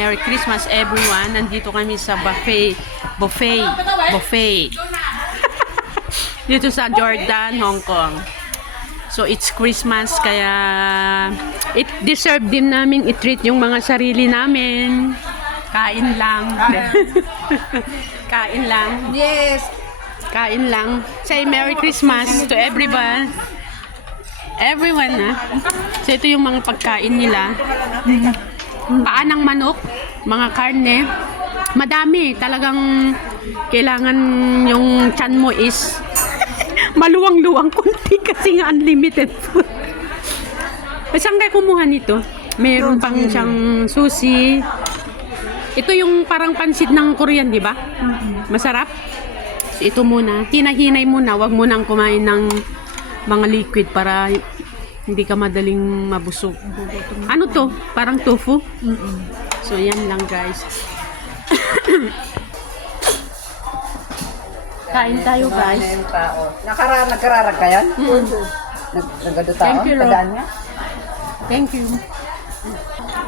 Merry Christmas everyone. Nandito kami sa buffet. Dito sa Jordan, Hong Kong. So it's Christmas kaya it deserve din namin i-treat yung mga sarili namin. Kain lang. Kain lang. Yes. Kain lang. Say Merry Christmas to everyone. Everyone na. So ito yung mga pagkain nila. Paa ng manok, mga karne. Madami. Talagang kailangan yung tiyan mo is maluwang-luwang kunti kasi nga unlimited food. Saan kayo kumuha nito? Meron pang siyang sushi. Ito yung parang pansit ng Korean, di ba? Masarap. So, ito muna. Hinahinay muna. Huwag mo nang kumain ng mga liquid para hindi ka madaling mabusog. Ano to? Parang tofu? So, yan lang guys. Kain tayo guys. Nakararag ka yan? Nagado tao? Thank you, Lord. Tadaan niya? Thank you.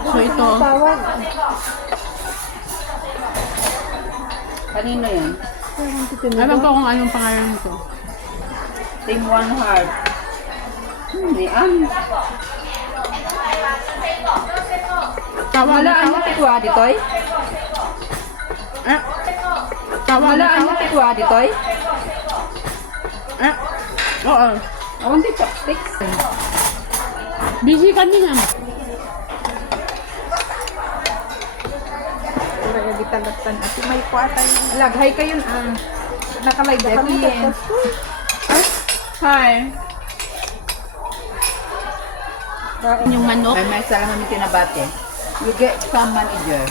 So, ito. Kanino yan? Alam ko kung anong pangalan nito. Team One Heart. Ni Ann. Wala ano tikwa ditoy? Wala ano tikwa ditoy? Oo. Awan di chopsticks. Busy kami nga. May kuatay. Laghay kayo nakalay kami. Hi. Yung manok. May mesa kami tinabate. You get some manager.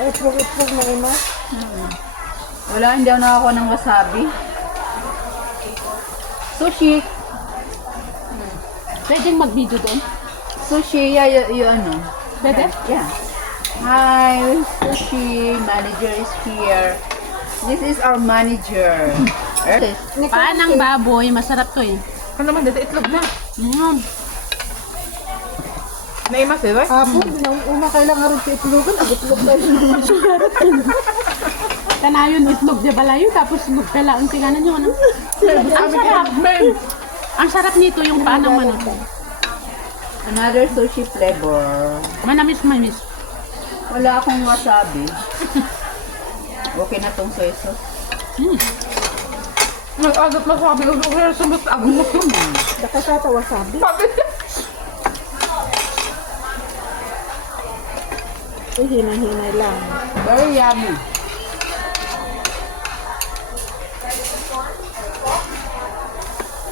Itlog na ima. Wala, hindi ako nakakuha ng wasabi. Sushi. Pwedeng mag-video doon? Sushi, yeah, you ano. Pwede? Yeah. Hi, sushi manager is here. This is our manager. Paa ng baboy, masarap to eh. Ano naman, dito itlog na. Naimas eh, ba? Hapon, una kailangan rin sa itlogan. Itlog tayo naman. Kanayon itlog de balayo tapos magpela ang tinganan nyo ano? Ang sarap. Ang sarap nito yung paa ng manok. Another sushi flavor. Manamis. Wala akong wasabi. Okay na tong soy sauce. Nag-agat masabi ko, kaya sumot ako mo. Nakasata wasabi. Hinay-hinay lang. Very yummy.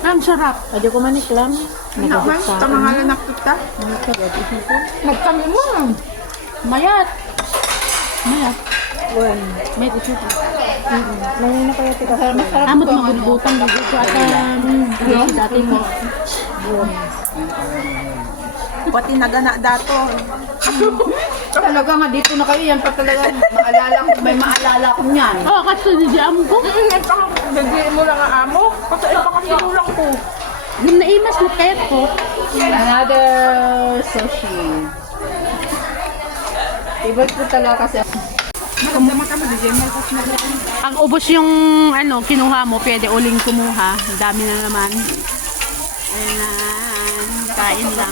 Ang sarap. Pwede ko maniklam. Naman, tamangalan na kita. Nagkami mo. Mayat. Well, May tissue pa. nangin na kaya tika. Amot mga butang dito at dati mo. Pati nagana dato. Talaga nga, dito na kayo. Yan pa talaga. May maalala ko niyan. Oh, kasi di amo ko. Nagdi mo lang ang amo. Kasi iba kami lulang ko. Yung naimas mo kayat ko. Another sushi. Favorite ko talaga kasi. Ang ubos yung ano, kinuha mo, pwede uling kumuha. Ang dami na naman. Ayan, kain lang.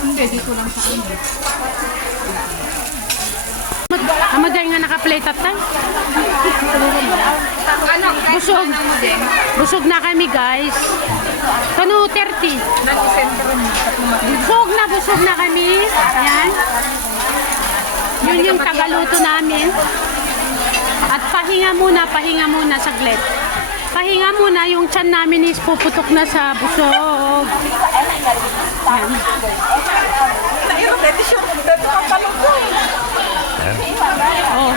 Hindi, dito lang sa amin. Amagay nga naka-plate at tayo. Busog. Busog na kami guys. Kano 30. Busog na kami. Ayan. Yun yung tagaluto namin. At pahinga muna saglit. Pahinga muna, yung tiyan namin is puputok na sa busog. Ayan. Oh.